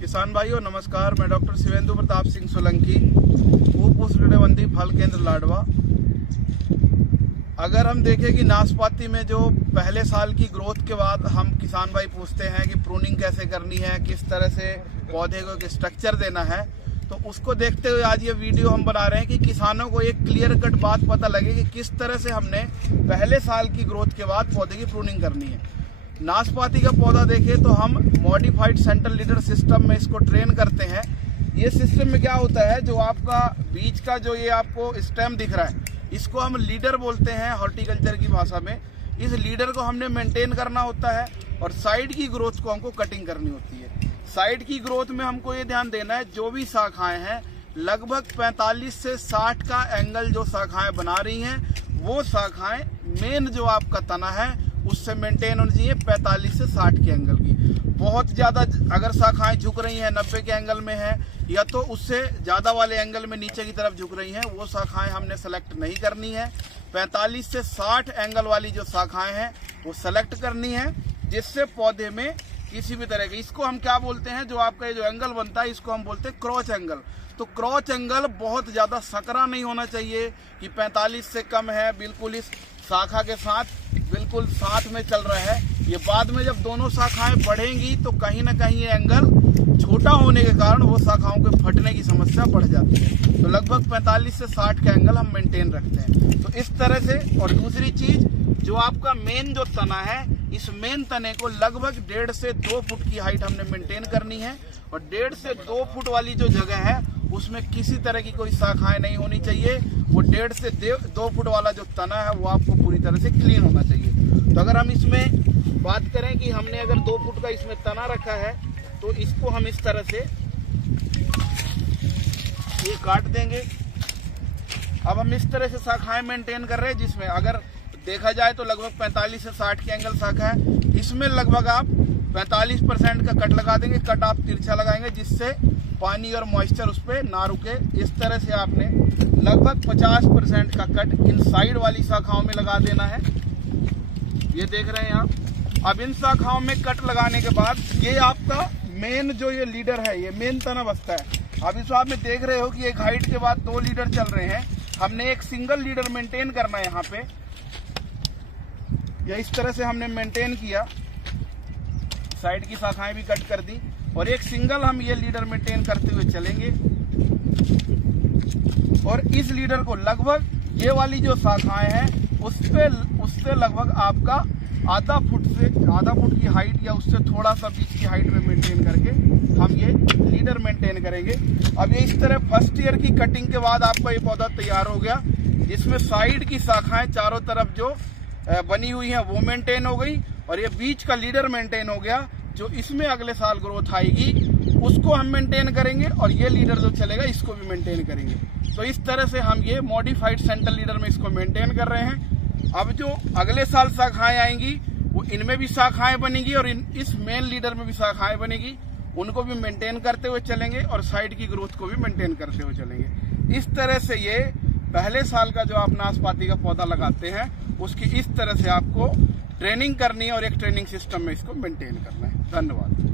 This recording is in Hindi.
किसान भाइयों नमस्कार। मैं डॉक्टर शिवेंदु प्रताप सिंह सोलंकी, उप उष्णकटिबंधीय फल केंद्र लाडवा। अगर हम देखें कि नाशपाती में जो पहले साल की ग्रोथ के बाद हम किसान भाई पूछते हैं कि प्रूनिंग कैसे करनी है, किस तरह से पौधे को स्ट्रक्चर देना है, तो उसको देखते हुए आज ये वीडियो हम बना रहे हैं कि किसानों को एक क्लियर कट बात पता लगे कि किस तरह से हमने पहले साल की ग्रोथ के बाद पौधे की प्रूनिंग करनी है। नाशपाती का पौधा देखें तो हम मॉडिफाइड सेंट्रल लीडर सिस्टम में इसको ट्रेन करते हैं। ये सिस्टम में क्या होता है, जो आपका बीज का जो ये आपको स्टेम दिख रहा है, इसको हम लीडर बोलते हैं हॉर्टिकल्चर की भाषा में। इस लीडर को हमने मेंटेन करना होता है और साइड की ग्रोथ को हमको कटिंग करनी होती है। साइड की ग्रोथ में हमको ये ध्यान देना है, जो भी शाखाएं हैं लगभग 45 से 60 का एंगल जो शाखाएं बना रही हैं, वो शाखाएं मेन जो आपका तना है उससे मेंटेन होनी चाहिए 45 से 60 के एंगल की। बहुत ज़्यादा अगर शाखाएं झुक रही हैं 90 के एंगल में है, या तो उससे ज़्यादा वाले एंगल में नीचे की तरफ झुक रही हैं, वो शाखाएं हमने सेलेक्ट नहीं करनी है। 45 से 60 एंगल वाली जो शाखाएं हैं वो सेलेक्ट करनी है, जिससे पौधे में किसी भी तरह के, इसको हम क्या बोलते हैं, जो आपका ये जो एंगल बनता है इसको हम बोलते हैं क्रॉच एंगल। तो क्रॉच एंगल बहुत ज़्यादा सकरा नहीं होना चाहिए कि 45 से कम है, बिल्कुल इस शाखा के साथ बिल्कुल साथ में चल रहा है। ये बाद में जब दोनों शाखाएं बढ़ेंगी तो कहीं ना कहीं ये एंगल छोटा होने के कारण वो शाखाओं के फटने की समस्या बढ़ जाती है। तो लगभग 45 से 60 का एंगल हम मेंटेन रखते हैं। तो इस तरह से। और दूसरी चीज, जो आपका मेन जो तना है, इस मेन तने को लगभग 1.5 से 2 फुट की हाइट हमने मेंटेन करनी है। और 1.5 से 2 फुट वाली जो जगह है उसमें किसी तरह की कोई शाखाएं नहीं होनी चाहिए। वो 1.5 से 2 फुट वाला जो तना है वो आपको पूरी तरह से क्लीन होना चाहिए। तो अगर हम इसमें बात करें कि हमने अगर 2 फुट का इसमें तना रखा है, तो इसको हम इस तरह से ये काट देंगे। अब हम इस तरह से शाखाएं मेंटेन कर रहे हैं, जिसमें अगर देखा जाए तो लगभग 45 से 60 की एंगल शाखा है। इसमें लगभग आप 45% का कट लगा देंगे। कट आप तिरछा लगाएंगे जिससे पानी और मॉइस्चर उस पर ना रुके। इस तरह से आपने लगभग 50% का कट इन साइड वाली शाखाओं में लगा देना है। ये देख रहे हैं आप। अब इन शाखाओं में कट लगाने के बाद ये आपका मेन जो ये लीडर है, ये मेन तना बसता है। अब इस आप में देख रहे हो कि एक हाइट के बाद 2 लीडर चल रहे हैं। हमने एक सिंगल लीडर मेंटेन करना है यहाँ पे। या इस तरह से हमने मेंटेन किया, साइड की शाखाएं भी कट कर दी और एक सिंगल हम ये लीडर मेंटेन करते हुए चलेंगे। और इस लीडर को लगभग ये वाली जो शाखाएं हैं उससे लगभग आपका आधा फुट की हाइट या उससे थोड़ा सा बीच की हाइट में मेंटेन करके हम ये लीडर मेंटेन करेंगे। अब ये इस तरह फर्स्ट ईयर की कटिंग के बाद आपका ये पौधा तैयार हो गया, जिसमें साइड की शाखाएं चारों तरफ जो बनी हुई हैं वो मेंटेन हो गई और ये बीच का लीडर मेंटेन हो गया। जो इसमें अगले साल ग्रोथ आएगी उसको हम मेंटेन करेंगे और ये लीडर जो चलेगा इसको भी मेंटेन करेंगे। तो इस तरह से हम ये मॉडिफाइड सेंट्रल लीडर में इसको मेंटेन कर रहे हैं। अब जो अगले साल शाखाएं आएंगी वो इनमें भी शाखाएं बनेगी और इस मेन लीडर में भी शाखाएं बनेगी, उनको भी मेंटेन करते हुए चलेंगे और साइड की ग्रोथ को भी मेंटेन करते हुए चलेंगे। इस तरह से ये पहले साल का जो आप नाशपाती का पौधा लगाते हैं उसकी इस तरह से आपको ट्रेनिंग करनी है और एक ट्रेनिंग सिस्टम में इसको मेंटेन करना है। धन्यवाद।